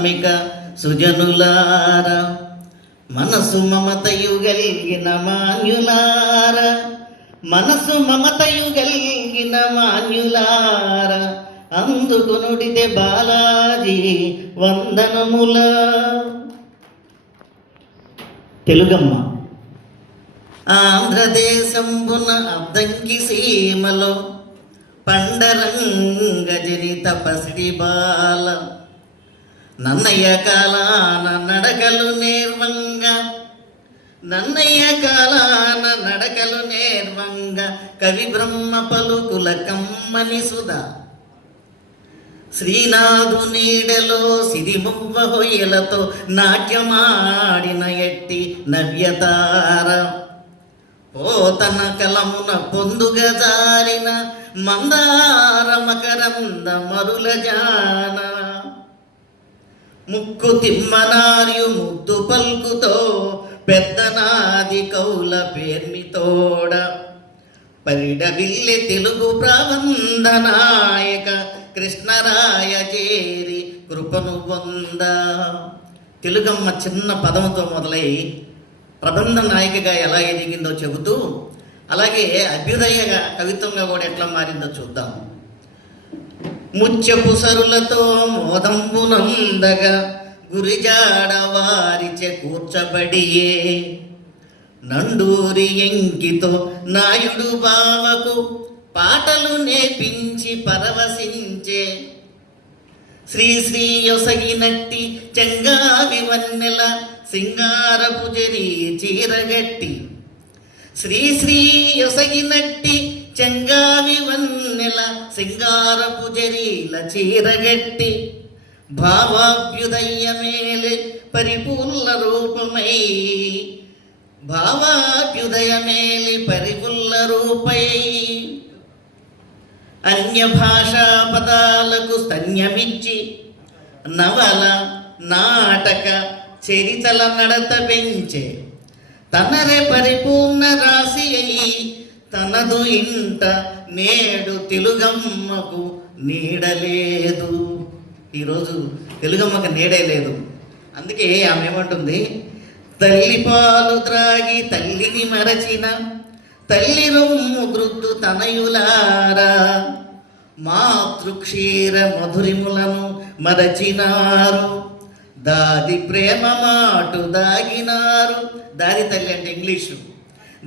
శ్రామిక సుజనులార, మనసు మమతయు గల్గిన మాన్యులార, మనసు మమతయు గల్గిన మాన్యులార, అందుకొనుడితే బాలాజీ వందనముల. తెలుగమ్మ. ఆంధ్రదేశంబున అద్దంకి సీమలో పండరంగ జనిత పసిడి బాల, నన్నయ్య కాలాన నడకలు నేర్వంగా, నన్నయ్య కాలాన నడకలు నేర్వంగా, కవి బ్రహ్మ పలుకుల కమ్మని సుధా, శ్రీనాథు నీడలో సిరిమువ్వ హొయ్యలతో నాట్యమాడిన ఎట్టి నవ్యతార, పోతన కలమున పొందుగా జారిన మందార మకరంద మరుల జాన, ముక్కు తిమ్మనార్యు ముద్దు పల్కుతో పెద్దనాది కౌల పేర్మితోడ, పరిడవిల్లె తెలుగు ప్రబంధ నాయక కృష్ణరాయ చేరి కృపను పొంద. తెలుగమ్మ చిన్న పదముతో మొదలై ప్రబంధ నాయికగా ఎలా ఎదిగిందో చెబుతూ, అలాగే అభ్యుదయ కవిత్వంగా కూడా ఎట్లా మారిందో చూద్దాం. ముత్యపు సరులతో మోదంబునందగా గురిజాడ వారిచే కూర్చబడియే, నండూరి ఎంకితో నాయుడు బావకు పాటలు నేర్పించి పరవశించే, శ్రీ శ్రీ యొసగినట్టి చెంగావి వన్నెల సింగారపు జరి చీరగట్టి, శ్రీ శ్రీ యొసగినట్టి చెంగావి వన్నెల సింగారపు జరీల చీరగట్టి, భావాభ్యుదయ మేలే పరిపూర్ణ రూపమై, భావాభ్యుదయ మేలి పరిపూర్ణ రూపై, అన్య భాషా పదాలకు స్తన్యమిచ్చి నవల నాటక చరితల నడత పెంచే, తనరే పరిపూర్ణ రాశి అయి తనదు ఇంట నేడు తెలుగమ్మకు నీడలేదు. ఈరోజు తెలుగమ్మకు నీడే లేదు. అందుకే ఆమె ఏమంటుంది, తల్లి పాలు త్రాగి తల్లిని మరచిన తల్లి రొమ్ము గ్రుద్దు తనయులారా, మాతృక్షీర మధురిములను మరచినారు, దాది ప్రేమ మాటు దాగినారు. దాది తల్లి అంటే ఇంగ్లీషు.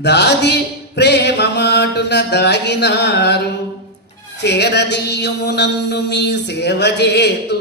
దాది ప్రేమ మాటున దాగినారు, చేరదీయము నన్ను మీ సేవ చేతు,